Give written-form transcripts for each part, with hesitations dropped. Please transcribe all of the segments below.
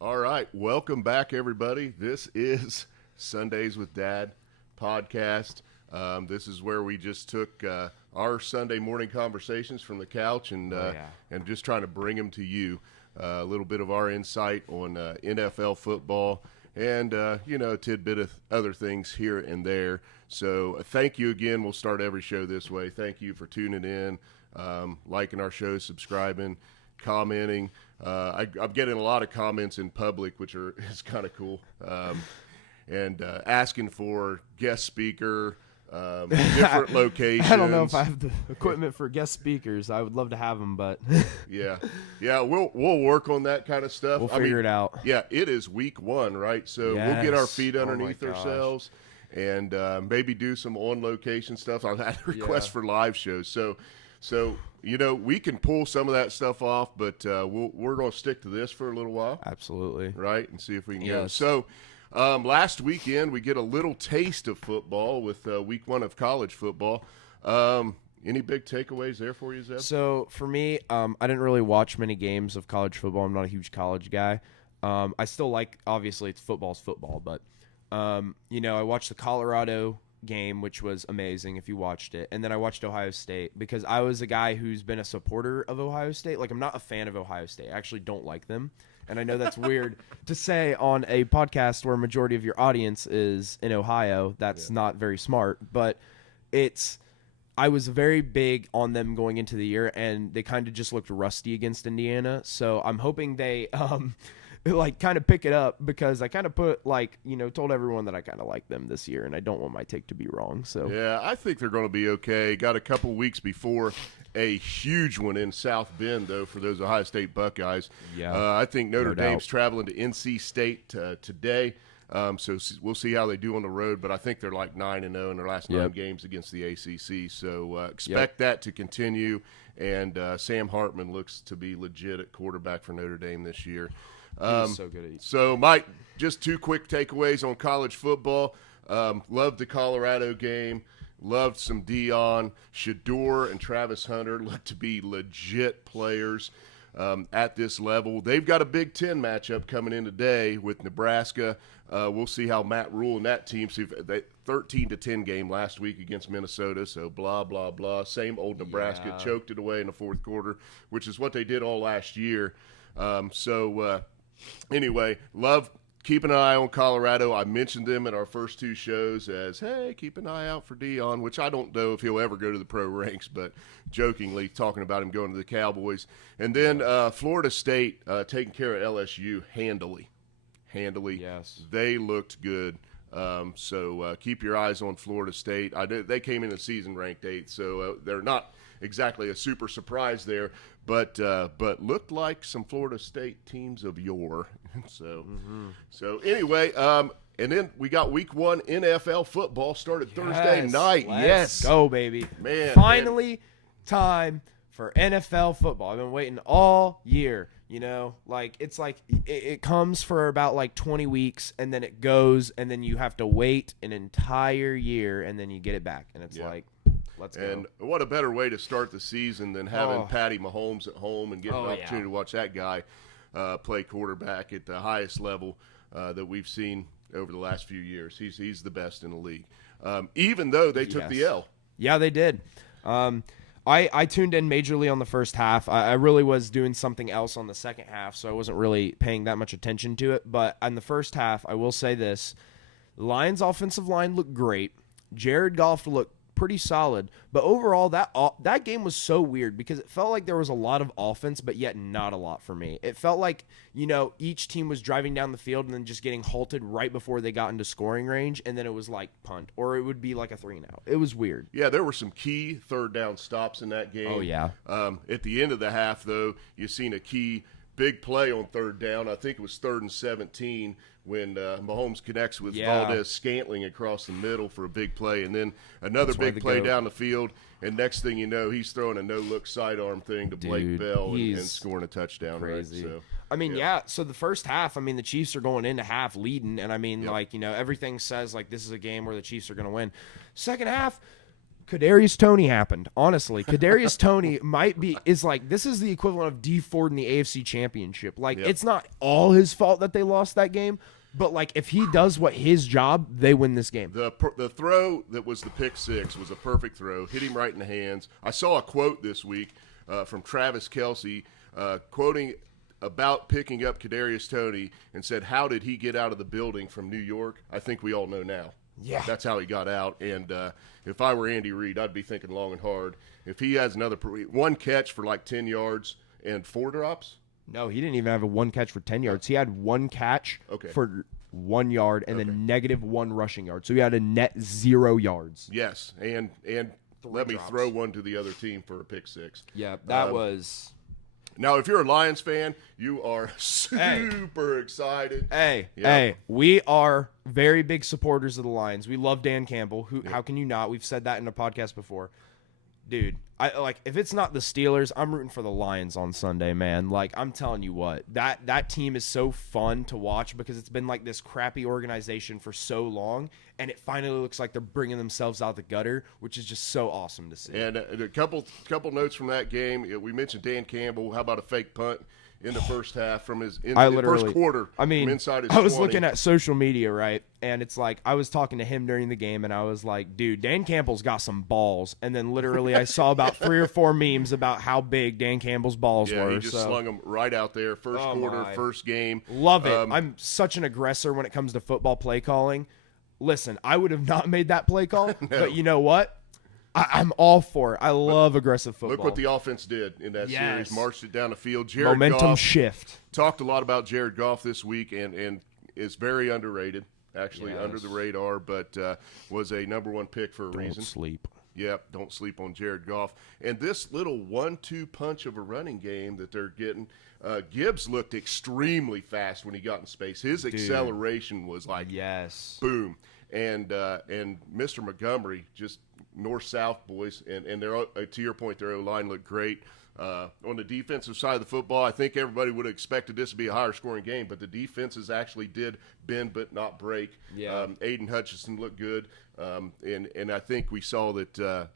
All right, welcome back, everybody. This is Sundays with Dad podcast. This is where we just took our Sunday morning conversations from the couch and just trying to bring them to you. A little bit of our insight on NFL football and a tidbit of other things here and there. So thank you again. We'll start every show this way. Thank you for tuning in, liking our show, subscribing, commenting. I'm getting a lot of comments in public, which is kind of cool, and asking for guest speaker, different locations. I don't know if I have the equipment for guest speakers. I would love to have them, but yeah, we'll work on that kind of stuff. We'll figure it out. Yeah, it is week 1, right? So we'll get our feet underneath ourselves and maybe do some on location stuff. I've had requests for live shows, so we can pull some of that stuff off, but we're going to stick to this for a little while. Absolutely. Right, and see if we can go. So last weekend, we get a little taste of football with week 1 of college football. Any big takeaways there for you, Zeb? So for me, I didn't really watch many games of college football. I'm not a huge college guy. I still like, obviously, football's football, but, I watched the Colorado game, which was amazing if you watched it, and then I watched Ohio State because I was a guy who's been a supporter of Ohio State. Like, I'm not a fan of Ohio State. I actually don't like them, and I know that's weird to say on a podcast where a majority of your audience is in Ohio. That's not very smart, but I was very big on them going into the year, and they kind of just looked rusty against Indiana, so I'm hoping they kind of pick it up because I kind of told everyone that I kind of like them this year, and I don't want my take to be wrong. So yeah, I think they're going to be okay. Got a couple weeks before a huge one in South Bend, though, for those Ohio State Buckeyes. Yeah, I think Notre Dame's traveling to NC State today, so we'll see how they do on the road. But I think they're like 9-0 in their last 9 games against the ACC. So expect that to continue. And Sam Hartman looks to be legit at quarterback for Notre Dame this year. He's so good at So, Mike, just 2 quick takeaways on college football. Loved the Colorado game. Loved some Dion. Shador and Travis Hunter look to be legit players at this level. They've got a Big Ten matchup coming in today with Nebraska. We'll see how Matt Rule and that team. See, they 13-10 game last week against Minnesota. So blah blah blah. Same old Nebraska choked it away in the fourth quarter, which is what they did all last year. Anyway, love keeping an eye on Colorado. I mentioned them in our first 2 shows as, hey, keep an eye out for Dion, which I don't know if he'll ever go to the pro ranks, but jokingly talking about him going to the Cowboys. And then Florida State taking care of LSU handily. Yes. They looked good. So keep your eyes on Florida State. They came in the season ranked 8th, so they're not exactly a super surprise there, but looked like some Florida State teams of yore. So anyway, and then we got week 1 NFL football started Thursday night. Let's go, baby. Man. Finally, time for NFL football. I've been waiting all year. It's like it comes for about 20 weeks, and then it goes, and then you have to wait an entire year, and then you get it back. And it's let's go. And what a better way to start the season than having Patty Mahomes at home and getting an opportunity to watch that guy play quarterback at the highest level that we've seen over the last few years. He's the best in the league, even though they took the L. Yeah, they did. I tuned in majorly on the first half. I really was doing something else on the second half, so I wasn't really paying that much attention to it. But in the first half, I will say this. The Lions' offensive line looked great. Jared Goff looked pretty solid. But overall, that game was so weird because it felt like there was a lot of offense, but yet not a lot for me. It felt like, each team was driving down the field and then just getting halted right before they got into scoring range, and then it was like punt, or it would be like a 3-and-out. It was weird. Yeah, there were some key third down stops in that game. Oh, yeah. At the end of the half, though, you seen a key big play on third down. I think it was 3rd and 17 when Mahomes connects with Valdez Scantling across the middle for a big play, and then another big play down the field, and next thing you know, he's throwing a no-look sidearm thing to Blake Bell and scoring a touchdown. Crazy. Right? So, I mean, so the first half, the Chiefs are going into half leading, and everything says, this is a game where the Chiefs are going to win. Second half, Kadarius Toney happened. Honestly, Kadarius Toney this is the equivalent of D Ford in the AFC Championship. Like, Yep. it's not all his fault that they lost that game, but like if he does what his job, they win this game. The throw that was the pick six was a perfect throw. Hit him right in the hands. I saw a quote this week from Travis Kelce quoting about picking up Kadarius Toney and said, "How did he get out of the building from New York?" I think we all know now. Yeah. That's how he got out. And if I were Andy Reid, I'd be thinking long and hard. If he has another one catch for like 10 yards and 4 drops. No, he didn't even have a one catch for 10 yards. He had one catch Okay. for 1 yard and then -1 rushing yard. So he had a net 0 yards. Yes, and let me drops. throw one to the other team for a pick six. Yeah, that was. Now, if you're a Lions fan, you are super excited. Hey, we are very big supporters of the Lions. We love Dan Campbell. How can you not? We've said that in a podcast before. Dude, if it's not the Steelers, I'm rooting for the Lions on Sunday, man. Like, I'm telling you what, that team is so fun to watch because it's been like this crappy organization for so long, and it finally looks like they're bringing themselves out the gutter, which is just so awesome to see. And a couple notes from that game. We mentioned Dan Campbell. How about a fake punt in the first half from his first quarter? I mean, from inside his I was 20. looking at social media, right, and it's like I was talking to him during the game, and I was like, "Dude, Dan Campbell's got some balls." And then literally, I saw about 3 or 4 memes about how big Dan Campbell's balls were. He just slung them right out there. First quarter, first game. Love it. I'm such an aggressor when it comes to football play calling. Listen, I would have not made that play call, but you know what? I'm all for it. I love aggressive football. Look what the offense did in that series. Marched it down the field. Momentum Goff shift. Talked a lot about Jared Goff this week, and is very underrated, actually, Yes. under the radar, but was a number 1 pick for a reason. Don't sleep. Yep, don't sleep on Jared Goff. And this little 1-2 punch of a running game that they're getting, Gibbs looked extremely fast when he got in space. His acceleration was like Yes. boom. And Mr. Montgomery, just north-south boys, and their to your point, their O-line looked great. On the defensive side of the football, I think everybody would have expected this to be a higher-scoring game, but the defenses actually did bend but not break. Yeah. Aiden Hutchinson looked good, and I think we saw that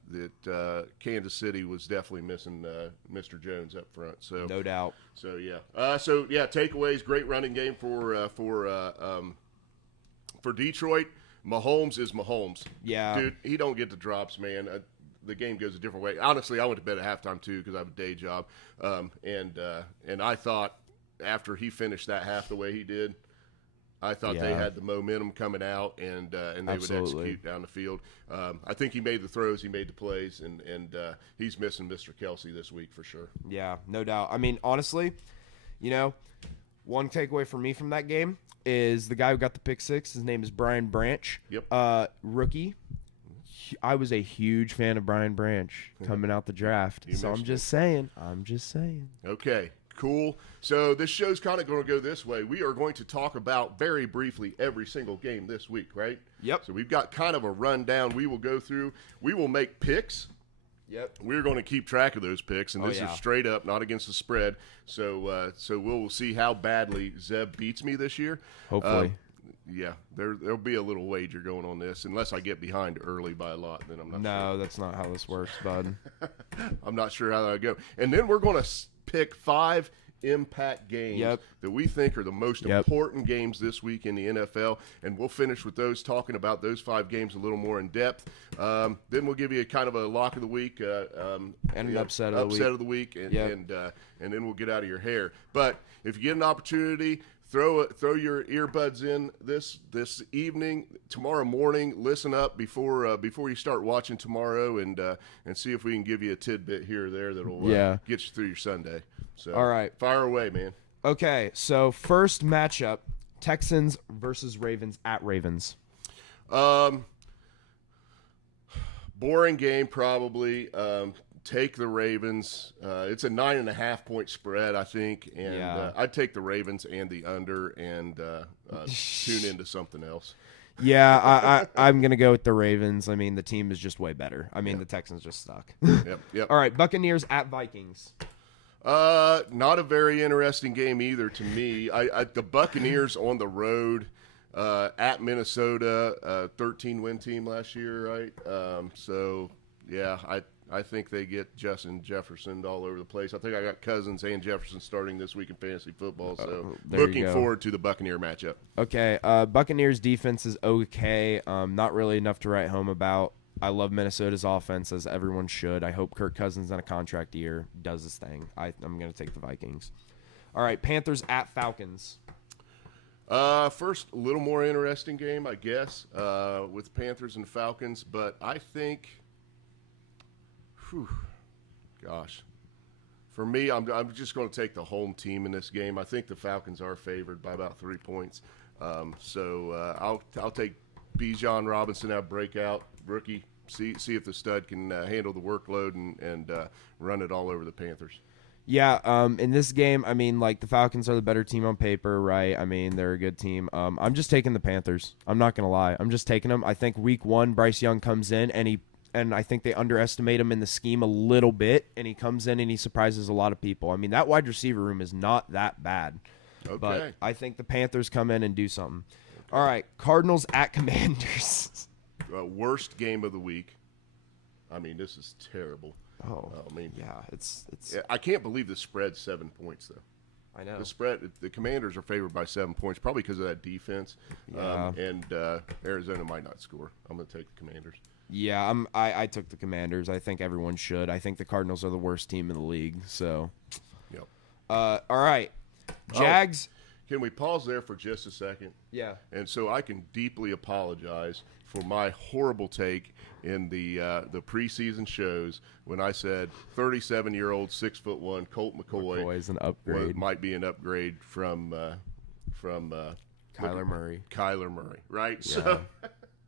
Kansas City was definitely missing Mr. Jones up front. So No doubt. So yeah. Takeaways. Great running game for Detroit. Mahomes is Mahomes. Yeah. Dude, he don't get the drops, man. The game goes a different way. Honestly, I went to bed at halftime too because I have a day job, and I thought after he finished that half the way he did, I thought they had the momentum coming out, and they would execute down the field. I think he made the throws, he made the plays, and he's missing Mr. Kelce this week for sure. Yeah, no doubt. I mean, honestly, one takeaway for me from that game is the guy who got the pick six. His name is Brian Branch. Yep. Rookie. I was a huge fan of Brian Branch coming out the draft. So I'm just saying. Okay, cool. So this show's kind of going to go this way. We are going to talk about very briefly every single game this week, right? Yep. So we've got kind of a rundown we will go through. We will make picks. Yep. We're going to keep track of those picks, and this is straight up, not against the spread. So we'll see how badly Zeb beats me this year. Hopefully. Yeah, there'll be a little wager going on this, unless I get behind early by a lot. Then I'm not. No, sure. That's not how this works, bud. I'm not sure how that'll go. And then we're going to pick 5 impact games that we think are the most important games this week in the NFL, and we'll finish with those, talking about those 5 games a little more in depth. Then we'll give you a kind of a lock of the week and an upset of the week, and then we'll get out of your hair. But if you get an opportunity, throw your earbuds in this evening, tomorrow morning. Listen up before you start watching tomorrow, and see if we can give you a tidbit here or there that'll get you through your Sunday. So, all right, fire away, man. Okay, so first matchup: Texans versus Ravens at Ravens. Boring game, probably. Take the Ravens. It's a 9.5 point spread, I think, and I'd take the Ravens and the under, and tune into something else. Yeah, I'm gonna go with the Ravens. I mean, the team is just way better. I mean, the Texans just suck. Yep. All right, Buccaneers at Vikings. Not a very interesting game either to me. The Buccaneers on the road at Minnesota, 13-win team last year, right? So Yeah, I think they get Justin Jefferson all over the place. I think I got Cousins and Jefferson starting this week in fantasy football. So looking forward to the Buccaneer matchup. Okay, Buccaneers defense is okay. Not really enough to write home about. I love Minnesota's offense, as everyone should. I hope Kirk Cousins on a contract year does his thing. I'm going to take the Vikings. All right, Panthers at Falcons. First, a little more interesting game, I guess, with Panthers and Falcons. But I think, gosh, for me, I'm just going to take the home team in this game. I think the Falcons are favored by about 3 points. So I'll take Bijan Robinson out breakout rookie. See if the stud can handle the workload and run it all over the Panthers. Yeah, in this game, I mean, like, the Falcons are the better team on paper, right? I mean, they're a good team. I'm just taking the Panthers. I'm not going to lie. I'm just taking them. I think week 1, Bryce Young comes in, and I think they underestimate him in the scheme a little bit, and he comes in and he surprises a lot of people. I mean, that wide receiver room is not that bad. Okay. But I think the Panthers come in and do something. Okay. All right, Cardinals at Commanders. Worst game of the week. I mean, this is terrible. Oh, I mean, yeah, it's. Yeah, I can't believe the spread's 7 points though. I know the Commanders are favored by 7 points, probably because of that defense. Yeah. And Arizona might not score. I'm going to take the Commanders. Yeah, I took the Commanders. I think everyone should. I think the Cardinals are the worst team in the league. So. Yep. All right, Jags. Can we pause there for just a second? Yeah. And so I can deeply apologize for my horrible take in the preseason shows when I said 37-year-old 6'1" Colt McCoy is an upgrade. Might be an upgrade from Kyler Murray. Kyler Murray, right? Yeah. So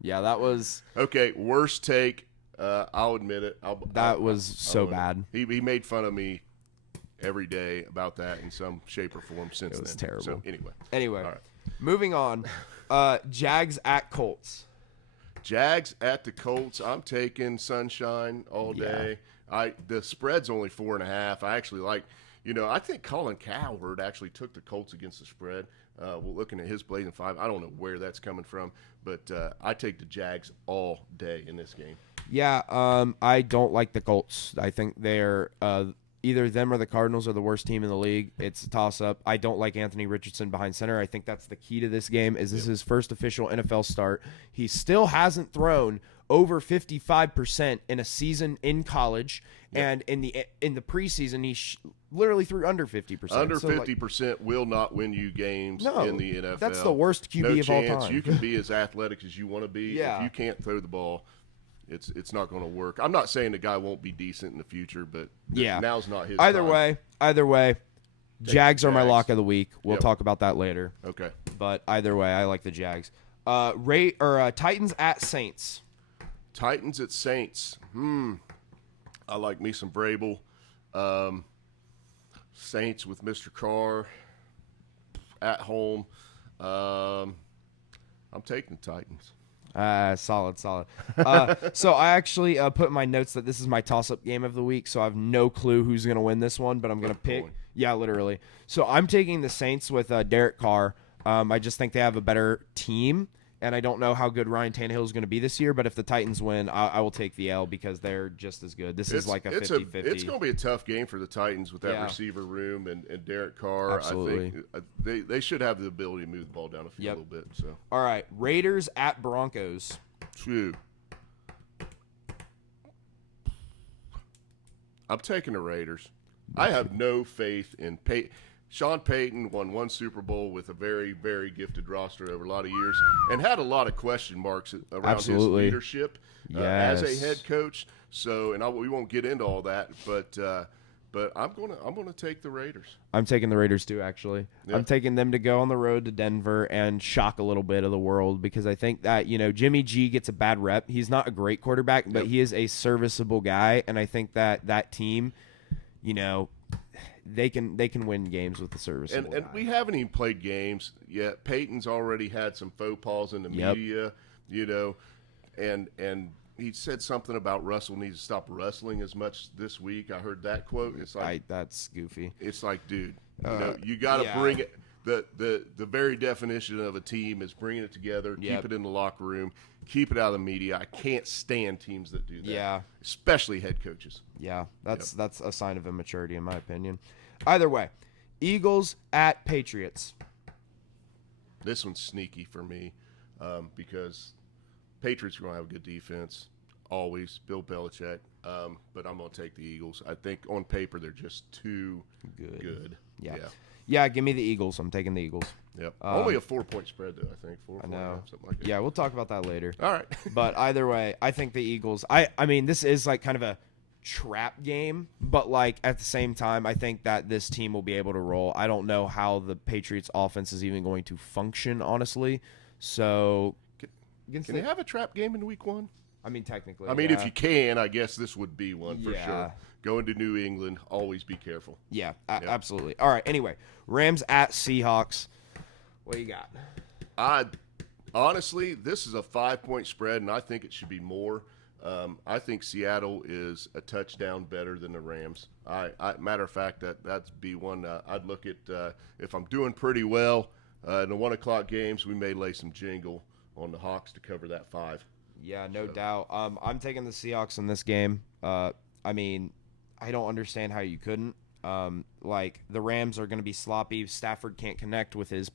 yeah, that was okay. Worst take. I'll admit it. That was so bad. He made fun of me every day about that in some shape or form since then. It was terrible. So anyway, all right. Moving on. Jags at Colts. Jags at the Colts. I'm taking sunshine all day. The spread's only 4.5. I actually like, I think Colin Cowherd actually took the Colts against the spread. Looking at his Blazing 5, I don't know where that's coming from, but I take the Jags all day in this game. Yeah, I don't like the Colts. I think they're either them or the Cardinals are the worst team in the league. It's a toss-up. I don't like Anthony Richardson behind center. I think that's the key to this game. This is his first official NFL start. He still hasn't thrown over 55% in a season in college, and in the preseason he literally threw under 50%. Under 50% will not win you games in the NFL. That's the worst QB of all time. You can be as athletic as you want to be. Yeah. If you can't throw the ball, it's not going to work. I'm not saying the guy won't be decent in the future, but now's not his Either time. way, Jags are my lock of the week. We'll talk about that later. Okay. But either way, I like the Jags. Titans at Saints. Titans at Saints. I like me some Vrabel. Saints with Mr. Carr at home. I'm taking the Titans. Solid. So I actually put in my notes that this is my toss-up game of the week, so I have no clue who's going to win this one, but I'm going to pick. Yeah, literally. So I'm taking the Saints with Derek Carr. I just think they have a better team, and I don't know how good Ryan Tannehill is going to be this year, but if the Titans win, I will take the L because they're just as good. This is like a 50-50. It's going to be a tough game for the Titans with that receiver room and Derek Carr. Absolutely. I think they should have the ability to move the ball down the field a little bit. So. All right, Raiders at Broncos. Phew. I'm taking the Raiders. I have no faith in Peyton. Sean Payton won one Super Bowl with a very, very gifted roster over a lot of years and had a lot of question marks around his leadership as a head coach. So, we won't get into all that, but I'm gonna take the Raiders. I'm taking the Raiders too, actually. Yeah. I'm taking them to go on the road to Denver and shock a little bit of the world because I think that Jimmy G gets a bad rep. He's not a great quarterback, but he is a serviceable guy, and I think that team, they can win games with the service. And we haven't even played games yet. Peyton's already had some faux pas in the media, and he said something about Russell needs to stop wrestling as much this week. I heard that quote. It's like that's goofy. It's like, dude, you got to bring it. the very definition of a team is bringing it together, Yep. keep it in the locker room, keep it out of the media. I can't stand teams that do that. Yeah. Especially head coaches. Yeah, that's a sign of immaturity in my opinion. Either way, Eagles at Patriots. This one's sneaky for me because Patriots are going to have a good defense, always, Bill Belichick. But I'm going to take the Eagles. I think on paper they're just too good. Yeah, give me the Eagles. I'm taking the Eagles. Yep. Only a 4-point spread, though, I think. I know. Something like that. Yeah, we'll talk about that later. All right. But either way, I think the Eagles. I mean, this is like kind of a trap game, but like at the same time, I think that this team will be able to roll. I don't know how the Patriots offense is even going to function, honestly. So, Can you have a trap game in week 1? I mean, technically. I mean, if you can, I guess this would be one for Yeah. sure. Going to New England, always be careful. Yeah, absolutely. All right. Anyway, Rams at Seahawks. What do you got? Honestly, this is a 5-point spread, and I think it should be more. I think Seattle is a touchdown better than the Rams. Matter of fact, that's be one. I'd look at if I'm doing pretty well in the 1:00 games, we may lay some jingle on the Hawks to cover that 5. Yeah, no doubt. I'm taking the Seahawks in this game. I mean, I don't understand how you couldn't. Like the Rams are going to be sloppy. Stafford can't connect with his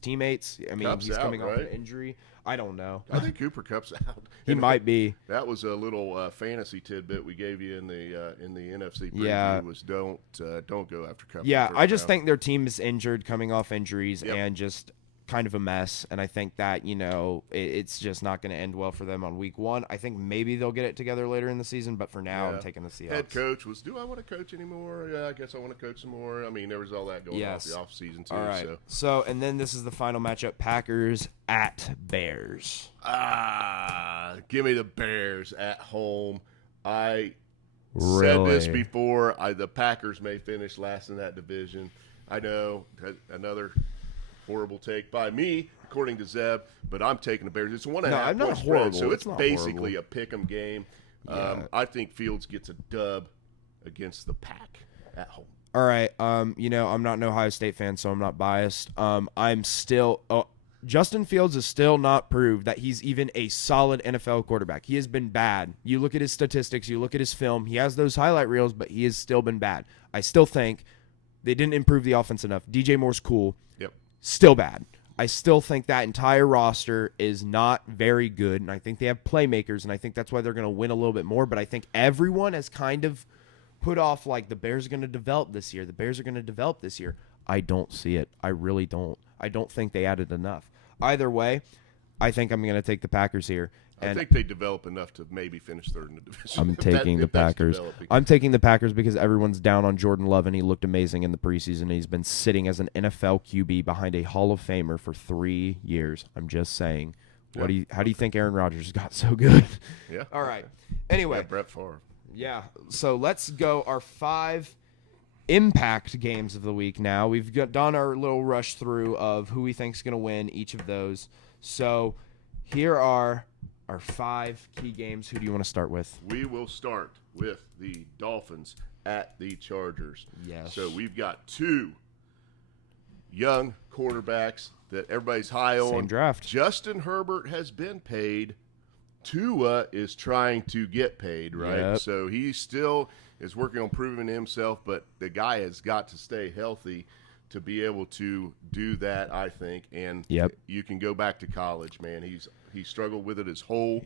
teammates. I mean, Kupp's he's out, coming off an right? injury. I don't know. I think Cooper Kupp's out. He might be. That was a little fantasy tidbit we gave you in the NFC preview. Yeah. Was don't go after Kupp. Yeah, in the I first just round. think their team is injured, coming off injuries, Yep. and just kind of a mess. And I think that, it's just not going to end well for them on week 1. I think maybe they'll get it together later in the season, but for now, I'm taking the Seahawks. Head coach was, do I want to coach anymore? Yeah, I guess I want to coach some more. I mean, there was all that going on the off season too. All right. So. And then this is the final matchup: Packers at Bears. Give me the Bears at home. I Really? said this before. The Packers may finish last in that division. I know, another horrible take by me, according to Zeb, but I'm taking the Bears. It's a 1.5 I'm not point horrible. spread, so It's it's not basically a pick'em game. Yeah. I think Fields gets a dub against the Pack at home. All right. I'm not an Ohio State fan, so I'm not biased. I'm still. Justin Fields has still not proved that he's even a solid NFL quarterback. He has been bad. You look at his statistics, you look at his film. He has those highlight reels, but he has still been bad. I still think they didn't improve the offense enough. DJ Moore's cool. Yep. Still bad. I still think that entire roster is not very good, and I think they have playmakers, and I think that's why they're going to win a little bit more. But I think everyone has kind of put off, like, the Bears are going to develop this year. The Bears are going to develop this year. I don't see it. I really don't. I don't think they added enough. Either way, I think I'm going to take the Packers here. I And think they develop enough to maybe finish third in the division. I'm taking the if that's Packers. developing. I'm taking the Packers because everyone's down on Jordan Love, and he looked amazing in the preseason. He's been sitting as an NFL QB behind a Hall of Famer for 3 years. I'm just saying. How do you think Aaron Rodgers got so good? Yeah. All right. Anyway, Yeah, Brett Favre. yeah. So let's go our 5 impact games of the week now. We've done our little rush through of who we think's going to win each of those. So here are our 5 key games. Who do you want to start with? We will start with the Dolphins at the Chargers. Yes. So we've got 2 young quarterbacks that everybody's high on. Same draft. Justin Herbert has been paid. Tua is trying to get paid, right? Yep. So he still is working on proving himself, but the guy has got to stay healthy to be able to do that, I think. And you can go back to college, man. He struggled with it his whole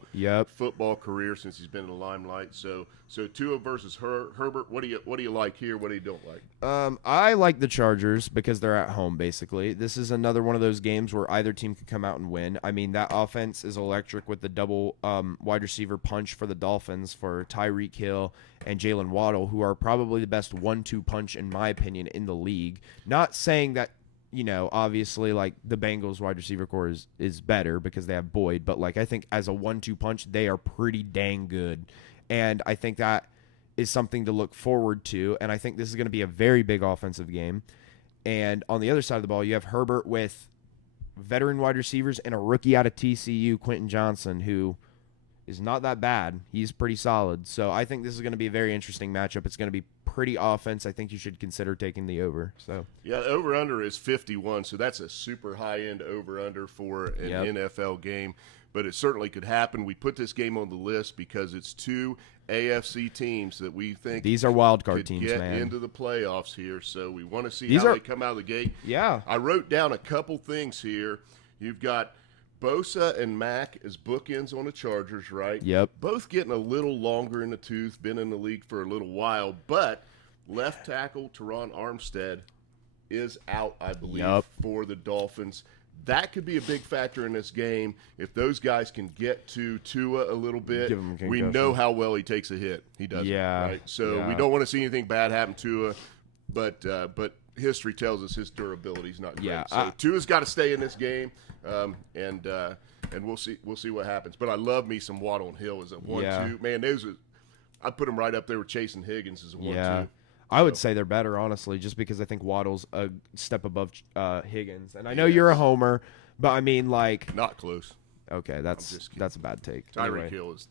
football career since he's been in the limelight. So Tua versus Herbert. What do you like here? What do you don't like? I like the Chargers because they're at home, basically. This is another one of those games where either team could come out and win. I mean, that offense is electric with the double wide receiver punch for the Dolphins for Tyreek Hill and Jalen Waddle, who are probably the best 1-2 punch, in my opinion, in the league. Not saying that, obviously, like, the Bengals wide receiver core is better because they have Boyd, but, like, I think as a 1-2 punch, they are pretty dang good. And I think that is something to look forward to, and I think this is going to be a very big offensive game. And on the other side of the ball, you have Herbert with veteran wide receivers and a rookie out of TCU, Quentin Johnson, who is not that bad. He's pretty solid. So I think this is going to be a very interesting matchup. It's going to be pretty offense. I think you should consider taking the over. So yeah, over-under is 51, so that's a super high-end over-under for an NFL game. But it certainly could happen. We put this game on the list because it's two AFC teams that we think these are wild card could teams, get man. into the playoffs here. So we want to see These how are- they come out of the gate. Yeah. I wrote down a couple things here. You've got Bosa and Mack as bookends on the Chargers, right? Yep. Both getting a little longer in the tooth, been in the league for a little while. But left tackle Teron Armstead is out, I believe, for the Dolphins. That could be a big factor in this game. If those guys can get to Tua a little bit, Give him a we concussion. know how well he takes a hit. He does. Yeah. Right? So Yeah. we don't want to see anything bad happen to Tua, but history tells us his durability is not great. Yeah, So Tua's got to stay in this game, and we'll see what happens. But I love me some Waddle and Hill as a 1-2. Yeah. Man, I'd put them right up there with Chasing Higgins as a 1-2. Yeah. I would say they're better, honestly, just because I think Waddle's a step above Higgins. And I know you're a homer, but I mean, like, Not close. okay, just kidding. that's a bad take. Tyreek Anyway. Hill is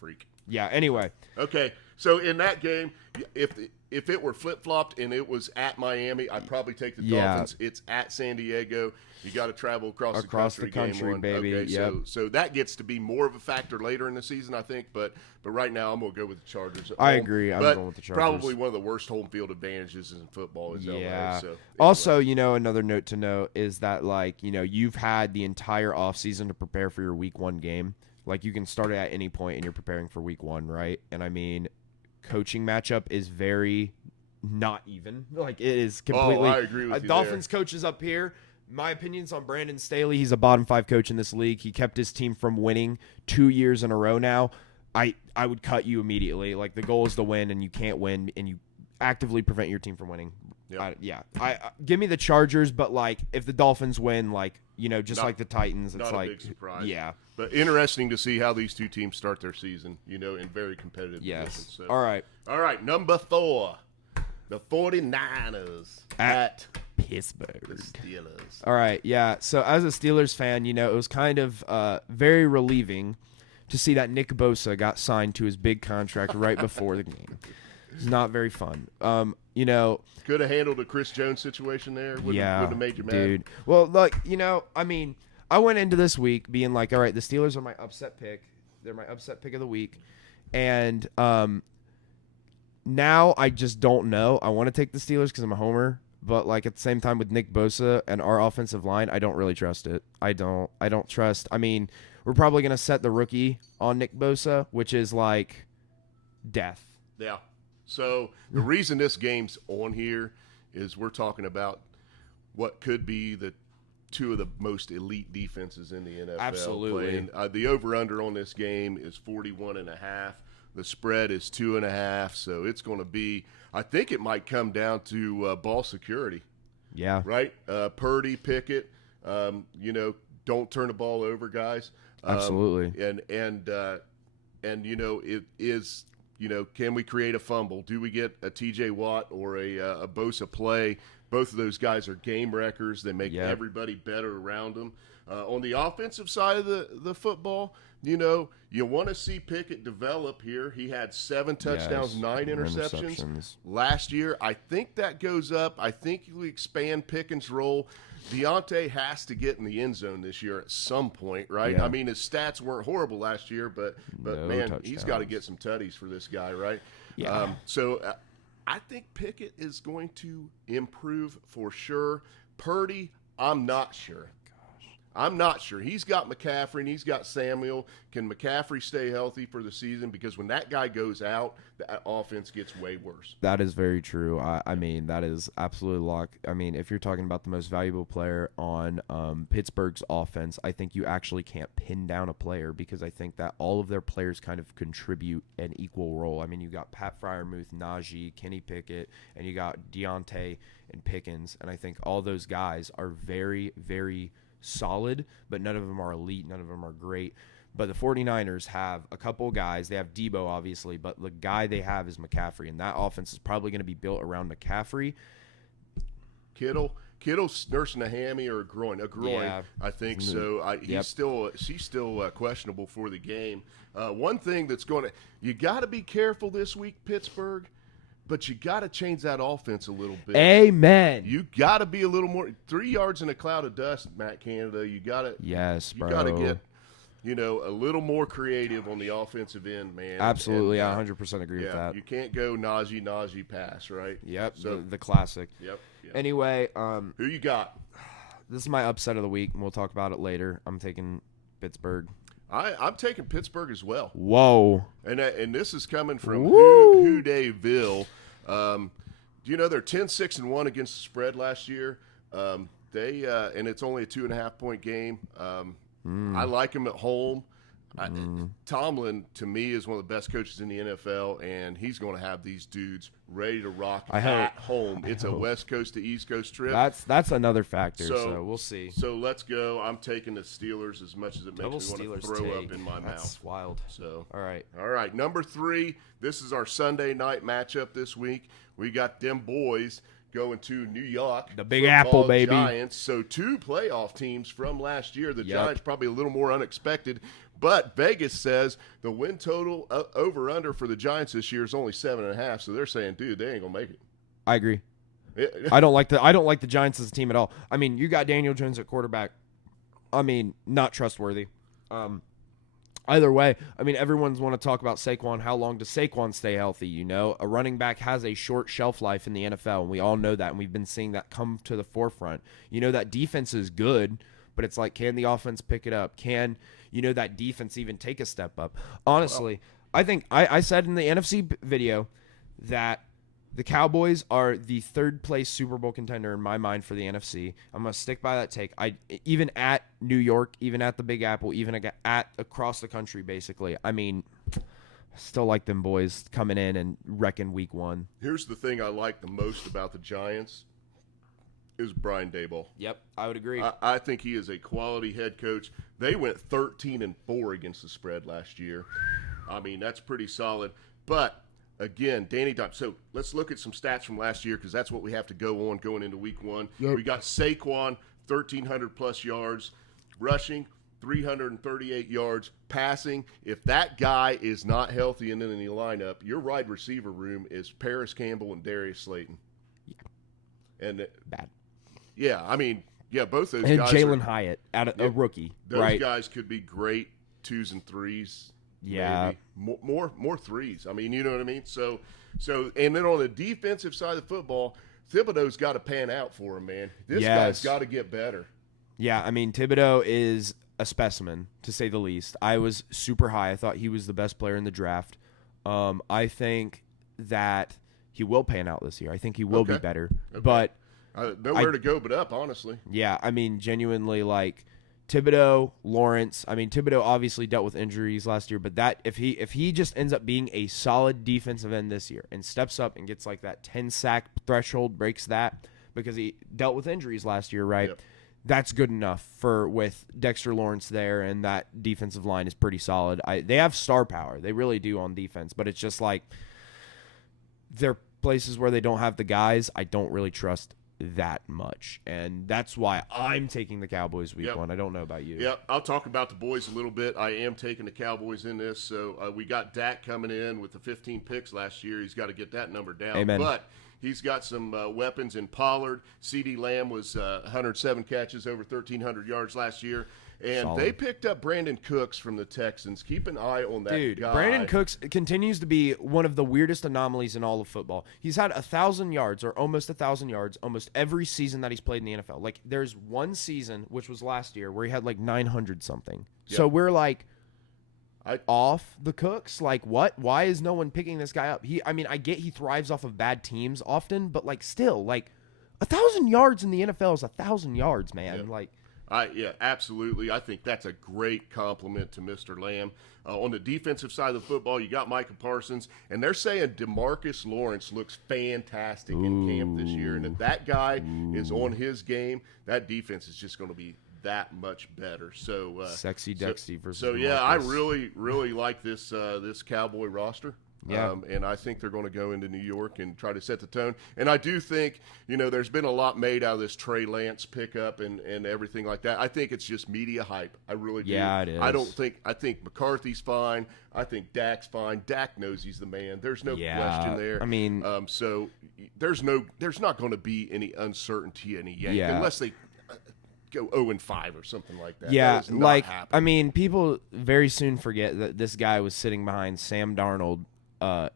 freak. Yeah, anyway. Okay, so in that game, if it were flip-flopped and it was at Miami, I'd probably take the Yeah. Dolphins. It's at San Diego. You got to travel across the country, country, game one. baby. Okay, Yep. so that gets to be more of a factor later in the season, I think. But right now, I'm going to go with the Chargers. At I home. agree. I'm But going with the Chargers. Probably one of the worst home field advantages in football is Yeah. LA. So, Also, another note to note is that, like, you've had the entire offseason to prepare for your week 1 game. Like, you can start it at any point and you're preparing for week 1, right? And I mean, coaching matchup is very not even. Like, it is completely. I agree with you Dolphins coaches up here. My opinion's on Brandon Staley. He's a bottom 5 coach in this league. He kept his team from winning 2 years in a row now. I would cut you immediately. Like, the goal is to win, and you can't win, and you actively prevent your team from winning. Yep. I give me the Chargers, but, like, if the Dolphins win, like, just Not- like the Titans, it's not a like big surprise. Yeah. But interesting to see how these two teams start their season, in very competitive Yes. positions. So. All right. Number 4. The 49ers at Pittsburgh. the Steelers. All right, yeah. So as a Steelers fan, it was kind of very relieving to see that Nick Bosa got signed to his big contract right before the game. It's not very fun. Could have handled a Chris Jones situation there. Wouldn't have made you mad. dude. Well, look, I mean, I went into this week being like, all right, the Steelers are my upset pick. They're my upset pick of the week. And now I just don't know. I want to take the Steelers because I'm a homer. But, like, at the same time with Nick Bosa and our offensive line, I don't really trust it. I don't trust. I mean, we're probably going to set the rookie on Nick Bosa, which is, like, death. Yeah. So the reason this game's on here is we're talking about what could be the two of the most elite defenses in the NFL. Absolutely. Playing. The over-under on this game is 41.5. The spread is 2.5. So it's going to be, I think it might come down to ball security. Yeah. Right? Purdy, Pickett, don't turn the ball over, guys. Absolutely. And it is, can we create a fumble? Do we get a TJ Watt or a Bosa play? Both of those guys are game wreckers. They make everybody better around them. On the offensive side of the football, you want to see Pickett develop here. He had 7 touchdowns, 9 interceptions last year. I think that goes up. I think we expand Pickens' role. Deontay has to get in the end zone this year at some point, right? Yeah. I mean, his stats weren't horrible last year, but No man, touchdowns. he's got to get some tutties for this guy, right? Yeah. So I think Pickett is going to improve for sure. Purdy, I'm not sure. I'm not sure. He's got McCaffrey and he's got Samuel. Can McCaffrey stay healthy for the season? Because when that guy goes out, the offense gets way worse. That is very true. I mean, that is absolutely lock. I mean, if you're talking about the most valuable player on Pittsburgh's offense, I think you actually can't pin down a player because I think that all of their players kind of contribute an equal role. I mean, you got Pat Freiermuth, Najee, Kenny Pickett, and you got Deontay and Pickens, and I think all those guys are very, very solid, but none of them are elite. None of them are great. But the 49ers have a couple guys. They have Debo, obviously, but the guy they have is McCaffrey, and that offense is probably going to be built around McCaffrey. Kittle Kittle's nursing a hammy or a groin. Yeah. I think so. She's still questionable for the game. One thing that's you got to be careful this week, Pittsburgh. But you got to change that offense a little bit. Amen. You got to be a little more 3 yards in a cloud of dust, Matt Canada. You got to bro. You got to get a little more creative on the offensive end, man. Absolutely, I 100% agree with that. You can't go Najee pass, right? Yep, So the classic. Yep. Anyway, who you got? This is my upset of the week, and we'll talk about it later. I'm taking Pittsburgh. I'm taking Pittsburgh as well. Whoa. And this is coming from Hoodayville. They're 10-6-1 against the spread last year. And it's only a 2.5-point game. I like him at home. Tomlin, to me, is one of the best coaches in the NFL, and he's going to have these dudes ready to rock at home. It's a West Coast to East Coast trip. That's another factor, so we'll see. So let's go. I'm taking the Steelers as much as it makes me want to throw up in my mouth. That's wild. So All right. Number 3, this is our Sunday night matchup this week. We got them boys going to New York. The Big Apple, baby. Giants. So 2 playoff teams from last year. The Giants probably a little more unexpected. But Vegas says the win total over-under for the Giants this year is only 7.5. So they're saying, dude, they ain't going to make it. I agree. I don't like the Giants as a team at all. I mean, you got Daniel Jones at quarterback. I mean, not trustworthy. Either way, I mean, everyone's want to talk about Saquon. How long does Saquon stay healthy? A running back has a short shelf life in the NFL, and we all know that, and we've been seeing that come to the forefront. That defense is good, but it's like, can the offense pick it up? Can, that defense even take a step up? Honestly, I think I said in the NFC video that the Cowboys are the third-place Super Bowl contender in my mind for the NFC. I'm going to stick by that take. Even at New York, even at the Big Apple, even at across the country, basically. I mean, still like them boys coming in and wrecking week 1. Here's the thing I like the most about the Giants is Brian Daboll. Yep, I would agree. I think he is a quality head coach. They went 13-4 against the spread last year. I mean, that's pretty solid. But again, Danny Dimes. So let's look at some stats from last year because that's what we have to go on going into week 1. Yep. We got Saquon, 1,300-plus yards, rushing, 338 yards, passing. If that guy is not healthy and in the lineup, your wide receiver room is Paris Campbell and Darius Slayton. Yeah. And bad. Yeah, I mean, both those and guys. And Jalen Hyatt, a rookie. Those guys could be great 2s and 3s. Yeah, maybe. More 3s. I mean, you know what I mean. So, and then on the defensive side of the football, Thibodeau's got to pan out for him, man. This guy's got to get better. Yeah, I mean, Thibodeau is a specimen to say the least. I was super high. I thought he was the best player in the draft. I think that he will pan out this year. I think he will be better, but nowhere to go but up, honestly. Yeah, I mean, genuinely, like. Thibodeau, Lawrence. I mean, Thibodeau obviously dealt with injuries last year, but that if he just ends up being a solid defensive end this year and steps up and gets like that 10-sack threshold, breaks that because he dealt with injuries last year, right? Yep. That's good enough with Dexter Lawrence there, and that defensive line is pretty solid. They have star power. They really do on defense, but it's just like they're places where they don't have the guys I don't really trust that much, and that's why I'm taking the Cowboys week 1. I don't know about you. Yeah, I'll talk about the boys a little bit. I am taking the Cowboys in this. So we got Dak coming in with the 15 picks last year. He's got to get that number down. Amen. But he's got some weapons in Pollard. CeeDee Lamb was 107 catches, over 1,300 yards last year. And solid. They picked up Brandon Cooks from the Texans. Keep an eye on that guy. Brandon Cooks continues to be one of the weirdest anomalies in all of football. He's had 1,000 yards or almost 1,000 yards almost every season that he's played in the NFL. Like, there's one season, which was last year, where he had like 900 something. Yep. So we're like off the Cooks. Like, what? Why is no one picking this guy up? I get he thrives off of bad teams often, but like still, like 1,000 yards in the NFL is 1,000 yards, man. Yep. Like. Yeah, absolutely. I think that's a great compliment to Mr. Lamb. On the defensive side of the football, you got Micah Parsons, and they're saying DeMarcus Lawrence looks fantastic in camp this year. And if that guy is on his game, that defense is just going to be that much better. So Sexy Dexy versus So DeMarcus. Yeah, I really, really like this Cowboy roster. Yeah. And I think they're going to go into New York and try to set the tone. And I do think, there's been a lot made out of this Trey Lance pickup and everything like that. I think it's just media hype. I really do. Yeah, it is. I think McCarthy's fine. I think Dak's fine. Dak knows he's the man. There's no question there. I mean, so there's not going to be any uncertainty in a Yank unless they go 0-5 or something like that. Yeah, that is not like happening. I mean, people very soon forget that this guy was sitting behind Sam Darnold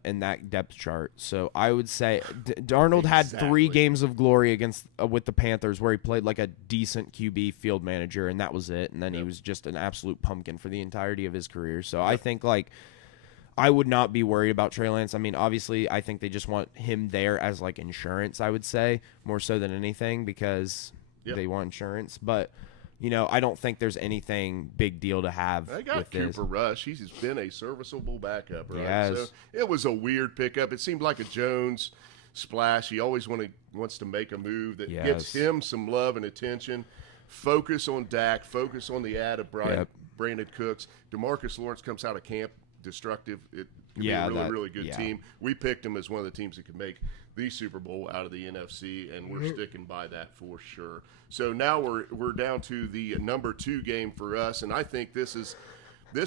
in that depth chart. So I would say Darnold had 3 games of glory against with the Panthers where he played like a decent QB field manager, and that was it. And then he was just an absolute pumpkin for the entirety of his career. So I think like I would not be worried about Trey Lance. I mean, obviously, I think they just want him there as like insurance, I would say, more so than anything because they want insurance. But I don't think there's anything big deal to have. I got with Cooper this. Rush. He's been a serviceable backup, right? Yes. So it was a weird pickup. It seemed like a Jones splash. He always wants to make a move that gets him some love and attention. Focus on Dak. Focus on the ad of Brandon Cooks. DeMarcus Lawrence comes out of camp destructive. It could be a really good team. We picked him as one of the teams that could make the Super Bowl out of the NFC, and we're sticking by that for sure. So now we're down to the number 2 game for us, and I think this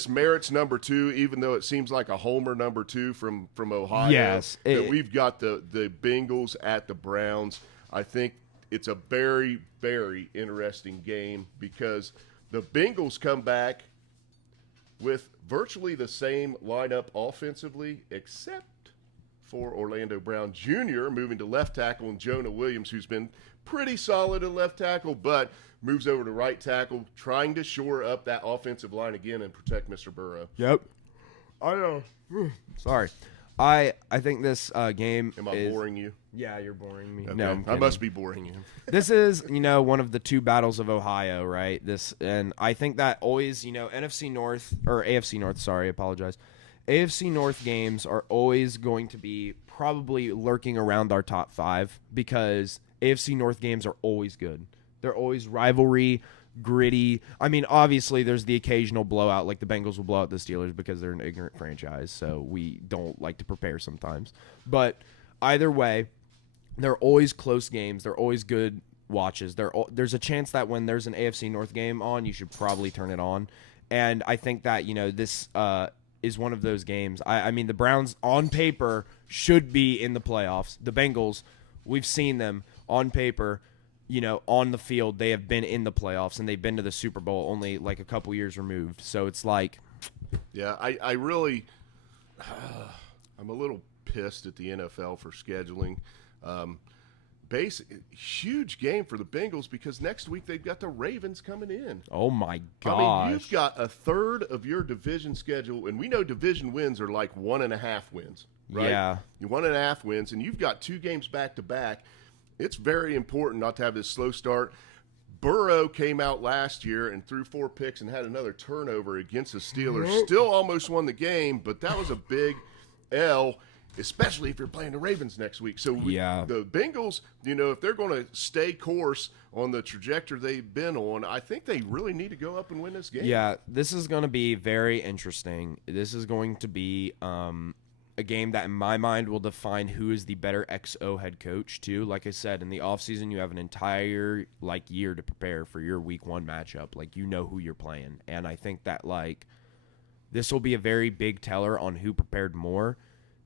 merits number 2, even though it seems like a homer number 2 from Ohio. Yes, we've got the Bengals at the Browns. I think it's a very, very interesting game because the Bengals come back with virtually the same lineup offensively, except for Orlando Brown Jr. moving to left tackle and Jonah Williams, who's been pretty solid at left tackle, but moves over to right tackle, trying to shore up that offensive line again and protect Mr. Burrow. Yep. I know. Sorry. I think this game Am I boring you? Yeah, you're boring me. Okay. No, I must be boring you. This is, one of the 2 battles of Ohio, right? And I think that always, NFC North or AFC North, sorry, apologize. AFC North games are always going to be probably lurking around our top 5 because AFC North games are always good. They're always rivalry, gritty. I mean, obviously, there's the occasional blowout, like the Bengals will blow out the Steelers because they're an ignorant franchise, so we don't like to prepare sometimes. But either way, they're always close games. They're always good watches. There's a chance that when there's an AFC North game on, you should probably turn it on. And I think that, this is one of those games. I mean, the Browns on paper should be in the playoffs. The Bengals, we've seen them on paper, on the field. They have been in the playoffs and they've been to the Super Bowl only like a couple years removed. So it's like, yeah, I really, I'm a little pissed at the NFL for scheduling. Huge game for the Bengals because next week they've got the Ravens coming in. oh my gosh. I mean, you've got a third of your division schedule, and we know division wins are like 1.5 wins, right? Yeah. 1.5 wins, and you've got 2 games back to back. It's very important not to have this slow start. Burrow came out last year and threw 4 picks and had another turnover against the Steelers. Still almost won the game, but that was a big L, especially if you're playing the Ravens next week. So the Bengals, if they're going to stay course on the trajectory they've been on, I think they really need to go up and win this game. Yeah, this is going to be very interesting. This is going to be a game that in my mind will define who is the better XO head coach too. Like I said, in the offseason, you have an entire year to prepare for your week 1 matchup. Like, who you're playing. And I think that this will be a very big teller on who prepared more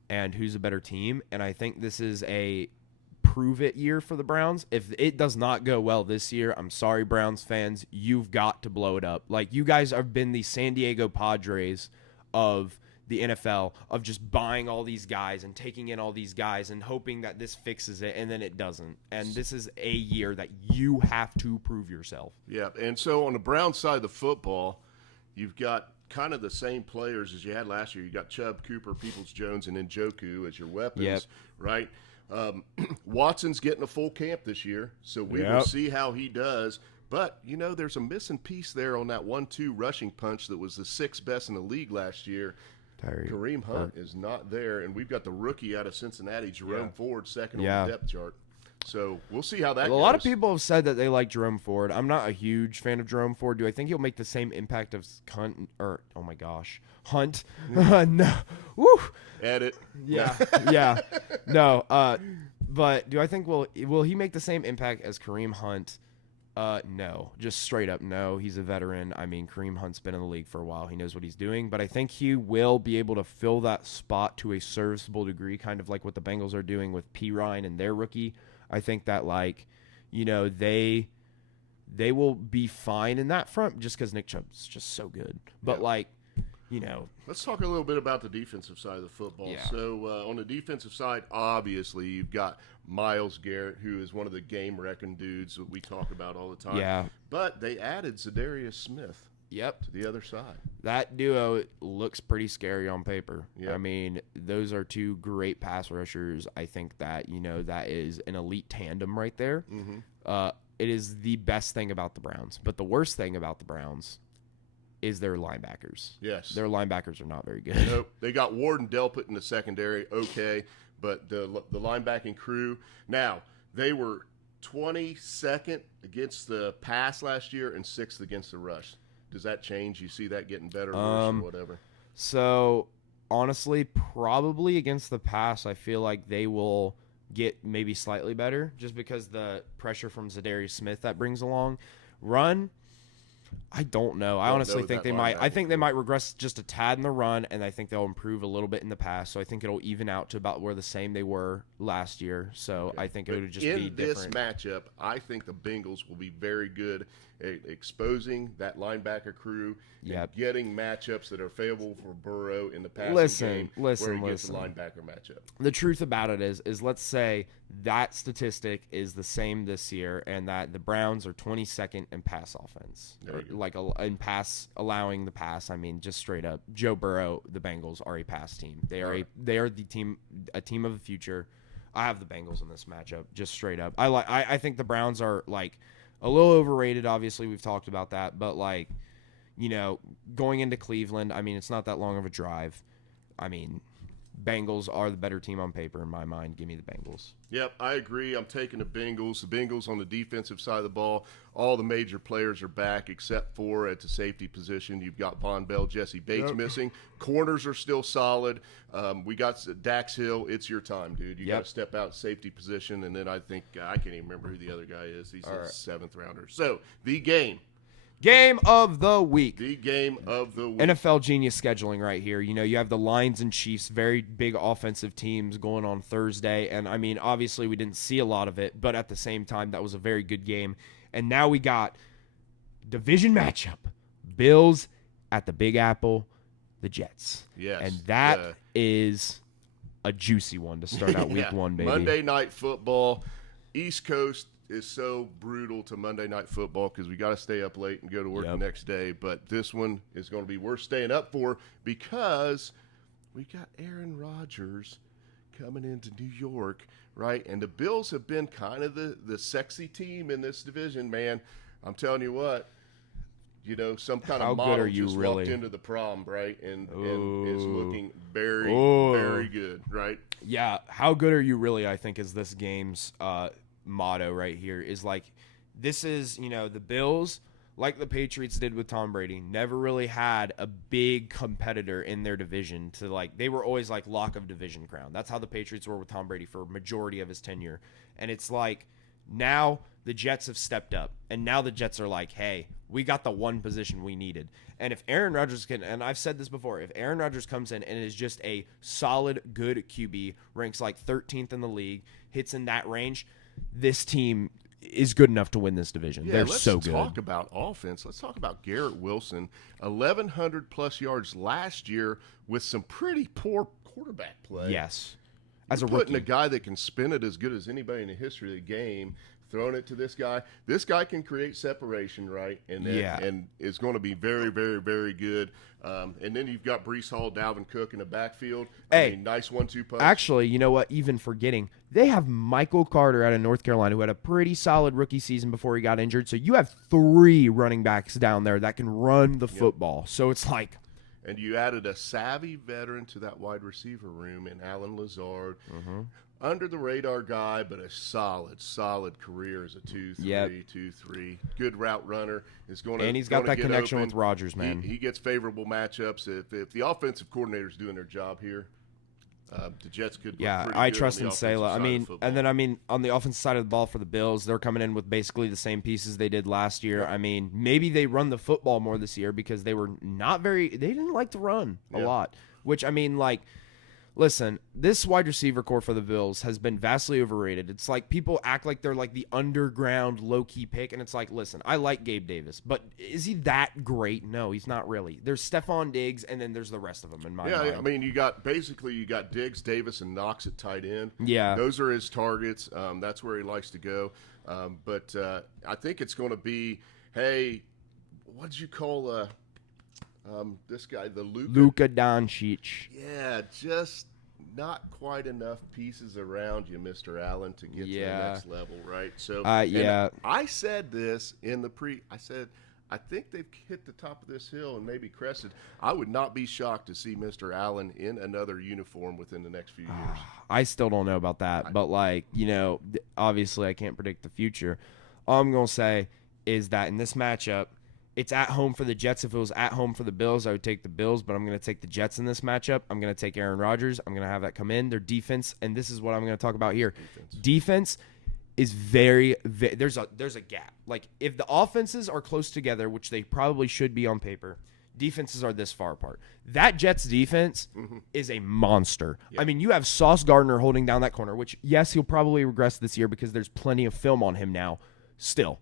and who's a better team. And I think this is a prove-it year for the Browns. If it does not go well this year, I'm sorry, Browns fans, you've got to blow it up. You guys have been the San Diego Padres of the NFL, of just buying all these guys and taking in all these guys and hoping that this fixes it, and then it doesn't. And this is a year that you have to prove yourself. Yeah, and so on the Browns side of the football, you've got kind of the same players as you had last year. You got Chubb, Cooper, Peoples-Jones, and Njoku as your weapons, right? Watson's getting a full camp this year, so we will see how he does. But, there's a missing piece there on that 1-2 rushing punch that was the 6th best in the league last year. Kareem Hunt is not there, and we've got the rookie out of Cincinnati, Jerome Ford, second on the depth chart. So we'll see how that A goes. lot of people have said that they like Jerome Ford. I'm not a huge fan of Jerome Ford. Do I think he'll make the same impact of Hunt? Hunt? No. Woo. Edit. Yeah. Yeah. No. But do I think will he make the same impact as Kareem Hunt? No. Just straight up no. He's a veteran. I mean, Kareem Hunt's been in the league for a while. He knows what he's doing. But I think he will be able to fill that spot to a serviceable degree, kind of like what the Bengals are doing with P. Ryan and their rookie. I think that, like, you know, they will be fine in that front just because Nick Chubb's just so good. But, like, you know. Let's talk a little bit about the defensive side of the football. Yeah. So, on the defensive side, obviously, you've got Myles Garrett, who is one of the game-wrecking dudes that we talk about all the time. Yeah. But they added Zadarius Smith Yep. to the other side. That duo looks pretty scary on paper. Yep. I mean, those are two great pass rushers. I think that, you know, that is an elite tandem right there. Mm-hmm. It is the best thing about the Browns. But the worst thing about the Browns is their linebackers. Yes. Their linebackers are not very good. Nope. They got Ward and Delpit in the secondary. Okay. But the linebacking crew. Now, they were 22nd against the pass last year and 6th against the rush. Does that change? You see that getting better or worse or whatever? So, honestly, probably against the pass, I feel like they will get maybe slightly better just because the pressure from Zadarius Smith that brings along. Run, I don't know. I honestly think they might. I think they might regress just a tad in the run, and I think they'll improve a little bit in the pass. So I think it'll even out to about where the same they were last year. So I think it would just be different. In this matchup, I think the Bengals will be very good at exposing that linebacker crew and getting matchups that are favorable for Burrow in the passing game where he gets the linebacker matchup. The truth about it is let's say that statistic is the same this year and that the Browns are 22nd in pass offense. Like in pass, allowing the pass. I mean, just straight up, Joe Burrow, the Bengals are a pass team. They are a team of the future. I have the Bengals in this matchup, just straight up. I think the Browns are like a little overrated. Obviously, we've talked about that, but like, you know, going into Cleveland, I mean, it's not that long of a drive. I mean, Bengals are the better team on paper in my mind. Give me the Bengals. Yep, I agree. I'm taking the Bengals. The Bengals on the defensive side of the ball, all the major players are back except for at the safety position. You've got Von Bell, Jesse Bates missing. Corners are still solid. We got Dax Hill. It's your time, dude. You got to step out safety position. And then I think I can't even remember who the other guy is. He's a seventh rounder. So the game of the week. The game of the week. NFL genius scheduling right here. You know, you have the Lions and Chiefs, very big offensive teams going on Thursday. And, I mean, obviously we didn't see a lot of it, but at the same time, that was a very good game. And now we got division matchup. Bills at the Big Apple, the Jets. Yes. And that is a juicy one to start out week one, baby. Monday Night Football. East Coast is so brutal to Monday Night Football because we got to stay up late and go to work the next day. But this one is going to be worth staying up for because we got Aaron Rodgers coming into New York, right? And the Bills have been kind of the sexy team in this division, man. I'm telling you what, you know, some kind of model just walked into the prom, right? And is looking very, very good, right? Yeah. How good are you really, I think, is this game's motto right here is like, this is, you know, the Bills, like the Patriots did with Tom Brady, never really had a big competitor in their division to like, they were always like lock of division crown. That's how the Patriots were with Tom Brady for a majority of his tenure. And it's like, now the Jets have stepped up and now the Jets are like, hey, we got the one position we needed. And if Aaron Rodgers can, and I've said this before, if Aaron Rodgers comes in and is just a solid, good QB, ranks like 13th in the league, hits in that range, this team is good enough to win this division. They're so good. Let's talk about offense. Let's talk about Garrett Wilson. 1,100-plus yards last year with some pretty poor quarterback play. Yes. As a putting rookie. a guy that can spin it as good as anybody in the history of the game, throwing it to this guy. This guy can create separation, right? And it's going to be very, very, very good. And then you've got Breece Hall, Dalvin Cook in the backfield. I mean, nice 1-2 punch. Actually, you know what? Even forgetting, they have Michael Carter out of North Carolina who had a pretty solid rookie season before he got injured. So you have 3 running backs down there that can run the football. So it's like. And you added a savvy veteran to that wide receiver room in Alan Lazard. under the radar guy, but a solid career as a 2-3, Yep. 2-3. Good route runner. Is going to And he's got that get connection open. with Rodgers, man. He gets favorable matchups. If the offensive coordinator's doing their job here, the Jets could. Yeah, look I pretty trust good in on the offensive Salah. side I of mean, football. and then on the offensive side of the ball for the Bills, they're coming in with basically the same pieces they did last year. I mean, maybe they run the football more this year because they didn't like to run a lot. Which, I mean, like, listen, this wide receiver core for the Bills has been vastly overrated. It's like people act like they're like the underground low-key pick, and it's like, listen, I like Gabe Davis, but is he that great? No, he's not really. There's Stephon Diggs, and then there's the rest of them in my mind. I mean, you got Diggs, Davis, and Knox at tight end. Yeah. Those are his targets. That's where he likes to go. But I think it's going to be, hey, what did you call this guy, the Luka Doncic. Yeah, just not quite enough pieces around you, Mr. Allen, to get to the next level, right? So, yeah. I said this in the I said, I think they've hit the top of this hill and maybe crested. I would not be shocked to see Mr. Allen in another uniform within the next few years. I still don't know about that, but, like, you know, obviously I can't predict the future. All I'm going to say is that in this matchup, it's at home for the Jets. If it was at home for the Bills, I would take the Bills, but I'm going to take the Jets in this matchup. I'm going to take Aaron Rodgers. I'm going to have that come in. Their defense, and this is what I'm going to talk about here. Defense is very there's a gap. Like, if the offenses are close together, which they probably should be on paper, defenses are this far apart. That Jets defense is a monster. Yeah. I mean, you have Sauce Gardner holding down that corner, which, yes, he'll probably regress this year because there's plenty of film on him now still.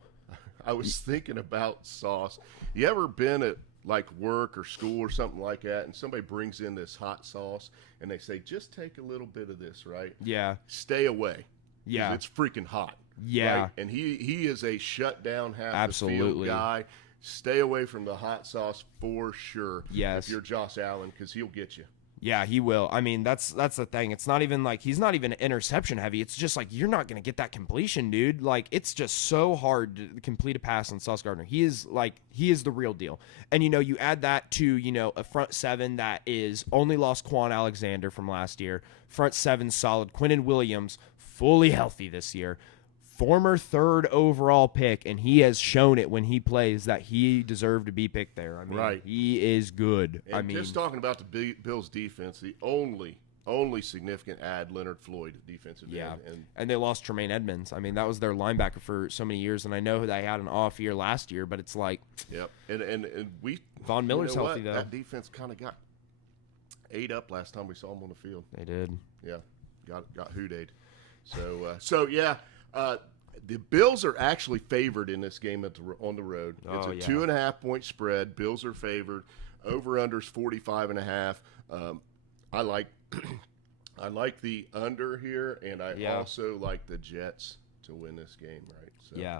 I was thinking about Sauce. You ever been at like work or school or something like that, and somebody brings in this hot sauce, and they say, just take a little bit of this, right? Yeah. Stay away. Yeah. It's freaking hot. Yeah. Right? And he is a shut down half the Absolutely. field guy. Stay away from the hot sauce for sure. Yes. If you're Josh Allen, because he'll get you. Yeah, he will. I mean, that's the thing. It's not even like he's not even interception heavy. It's just like you're not going to get that completion, dude. Like, it's just so hard to complete a pass on Sauce Gardner. He is the real deal. And, you know, you add that to, you know, a front seven that is only lost Quan Alexander from last year. Front seven solid. Quinnen Williams fully healthy this year. Former third overall pick, and he has shown it when he plays that he deserved to be picked there. I mean, right. He is good. And just talking about the Bills' defense, the only significant add, Leonard Floyd, defensive end. And they lost Tremaine Edmonds. I mean, that was their linebacker for so many years, and I know they had an off year last year, but it's like, yep. And we Von Miller's healthy though. That defense kind of got ate up last time we saw them on the field. They did. Yeah, got hooded. So yeah. The Bills are actually favored in this game on the road. It's a 2.5-point spread. Bills are favored. Over/under's 45.5. I like the under here, and I also like the Jets to win this game. Right? So, yeah.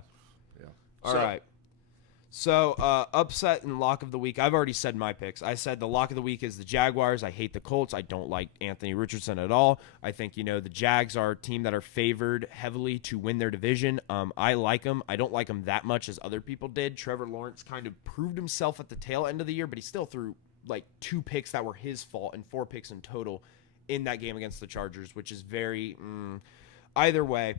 All right. So, upset and lock of the week. I've already said my picks. I said the lock of the week is the Jaguars. I hate the Colts. I don't like Anthony Richardson at all. I think, you know, the Jags are a team that are favored heavily to win their division. I like them. I don't like them that much as other people did. Trevor Lawrence kind of proved himself at the tail end of the year, but he still threw like 2 picks that were his fault and 4 picks in total in that game against the Chargers, which is very either way.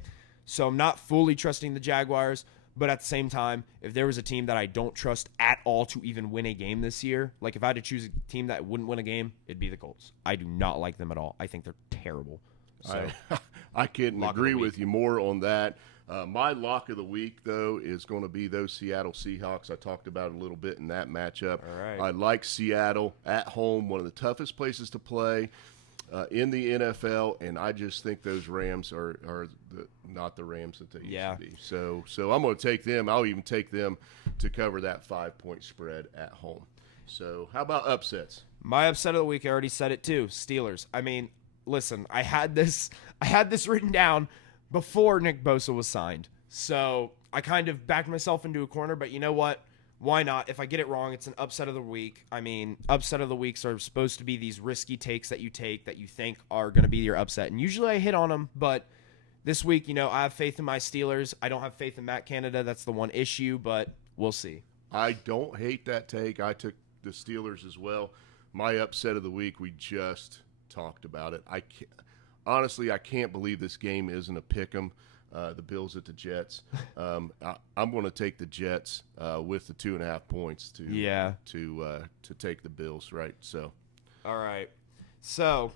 So I'm not fully trusting the Jaguars. But at the same time, if there was a team that I don't trust at all to even win a game this year, like if I had to choose a team that wouldn't win a game, it'd be the Colts. I do not like them at all. I think they're terrible. So I couldn't agree with you more on that. My lock of the week, though, is going to be those Seattle Seahawks. I talked about it a little bit in that matchup. All right. I like Seattle at home, one of the toughest places to play in the NFL, and I just think those Rams are not the Rams that they used to be. So I'm going to take them. I'll even take them to cover that 5-point spread at home. So how about upsets? My upset of the week, I already said it too, Steelers. I mean, listen, I had this written down before Nick Bosa was signed. So I kind of backed myself into a corner, but you know what? Why not? If I get it wrong, it's an upset of the week. I mean, upset of the weeks are supposed to be these risky takes that you take that you think are going to be your upset. And usually I hit on them, but this week, you know, I have faith in my Steelers. I don't have faith in Matt Canada. That's the one issue, but we'll see. I don't hate that take. I took the Steelers as well. My upset of the week, we just talked about it. honestly, I can't believe this game isn't a pick 'em. The Bills at the Jets. I'm going to take the Jets with the 2.5 points to take the Bills, right? So, all right. So,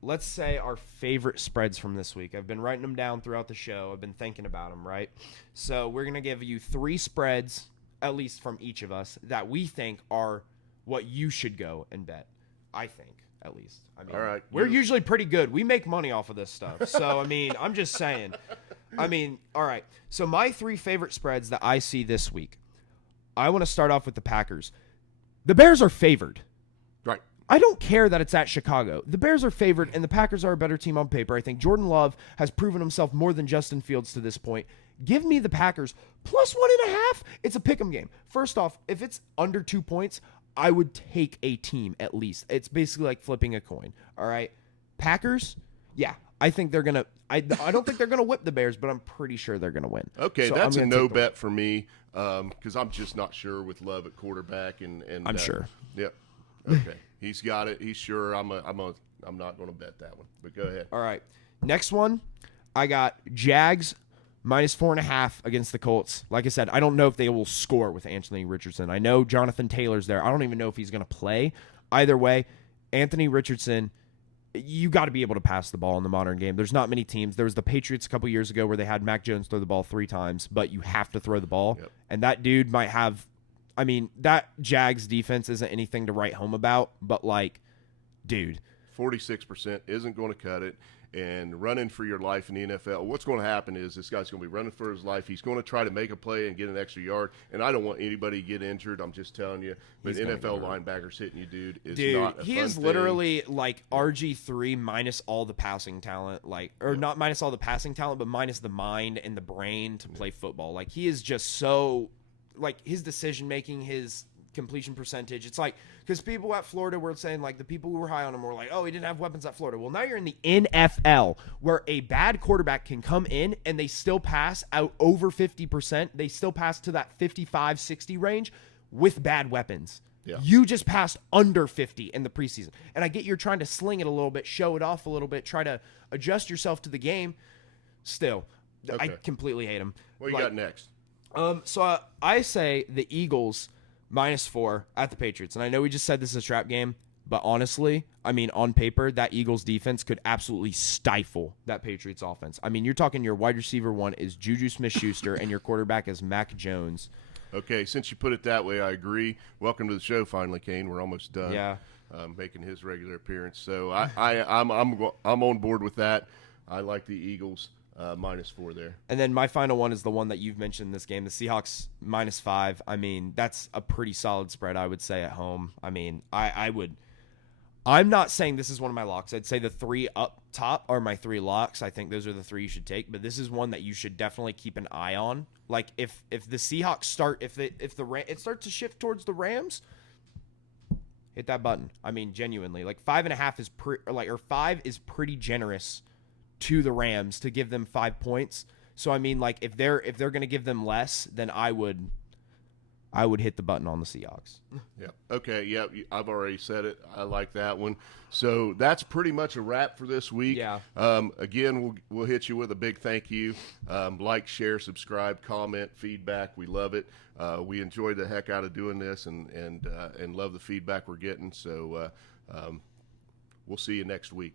let's say our favorite spreads from this week. I've been writing them down throughout the show. I've been thinking about them, right? So, we're going to give you 3 spreads, at least from each of us, that we think are what you should go and bet. I think, at least. I mean, all right. We're usually pretty good. We make money off of this stuff. So, I mean, I'm just saying. I mean, all right. So my 3 favorite spreads that I see this week, I want to start off with the Packers. The Bears are favored. Right. I don't care that it's at Chicago. The Bears are favored, and the Packers are a better team on paper. I think Jordan Love has proven himself more than Justin Fields to this point. Give me the Packers plus 1.5. It's a pick'em game. First off, if it's under 2 points, I would take a team at least. It's basically like flipping a coin. All right. Packers, yeah. I think they're going to I don't think they're going to whip the Bears, but I'm pretty sure they're going to win. Okay, so that's a no bet for me because I'm just not sure with Love at quarterback. And I'm sure. Yep. Okay. He's got it. He's sure. I'm not going to bet that one, but go ahead. All right. Next one, I got Jags minus 4.5 against the Colts. Like I said, I don't know if they will score with Anthony Richardson. I know Jonathan Taylor's there. I don't even know if he's going to play. Either way, Anthony Richardson, you got to be able to pass the ball in the modern game. There's not many teams. There was the Patriots a couple years ago where they had Mac Jones throw the ball 3 times, but you have to throw the ball. Yep. And that dude might have – I mean, that Jags defense isn't anything to write home about, but, like, dude. 46% isn't going to cut it. And running for your life in the NFL, what's going to happen is this guy's going to be running for his life. He's going to try to make a play and get an extra yard. And I don't want anybody to get injured. I'm just telling you. But NFL linebackers hitting you, dude, is not a fun he is thing. literally like RG3 minus all the passing talent, not minus all the passing talent, but minus the mind and the brain to play football. Like, he is just so, like, his decision making, his completion percentage. It's like, because people at Florida were saying, like, the people who were high on him were like, oh, he didn't have weapons at Florida. Well, now you're in the NFL where a bad quarterback can come in and they still pass out over 50%. They still pass to that 55, 60 range with bad weapons. Yeah. You just passed under 50 in the preseason. And I get you're trying to sling it a little bit, show it off a little bit, try to adjust yourself to the game. Still, okay. I completely hate him. What you got next? So I say the Eagles -4 at the Patriots. And I know we just said this is a trap game, but honestly, I mean, on paper, that Eagles defense could absolutely stifle that Patriots offense. I mean, you're talking your wide receiver 1 is Juju Smith-Schuster and your quarterback is Mac Jones. Okay, since you put it that way, I agree. Welcome to the show, finally, Kane. We're almost done. Yeah. Making his regular appearance. So I'm on board with that. I like the Eagles. -4 there. And then my final one is the one that you've mentioned in this game, the Seahawks -5. I mean, that's a pretty solid spread, I would say, at home. I mean, I'm not saying this is one of my locks. I'd say the 3 up top are my 3 locks. I think those are the 3 you should take, but this is one that you should definitely keep an eye on. Like, if the Seahawks start, if it starts to shift towards the Rams, hit that button. I mean, genuinely, like 5.5 is 5 is pretty generous to the Rams to give them 5 points. So I mean, like, if they're going to give them less, then I would hit the button on the Seahawks. Yeah. Okay. Yeah. I've already said it. I like that one. So that's pretty much a wrap for this week. Yeah. Again, we'll hit you with a big thank you. Like, share, subscribe, comment, feedback. We love it. We enjoy the heck out of doing this and love the feedback we're getting. So we'll see you next week.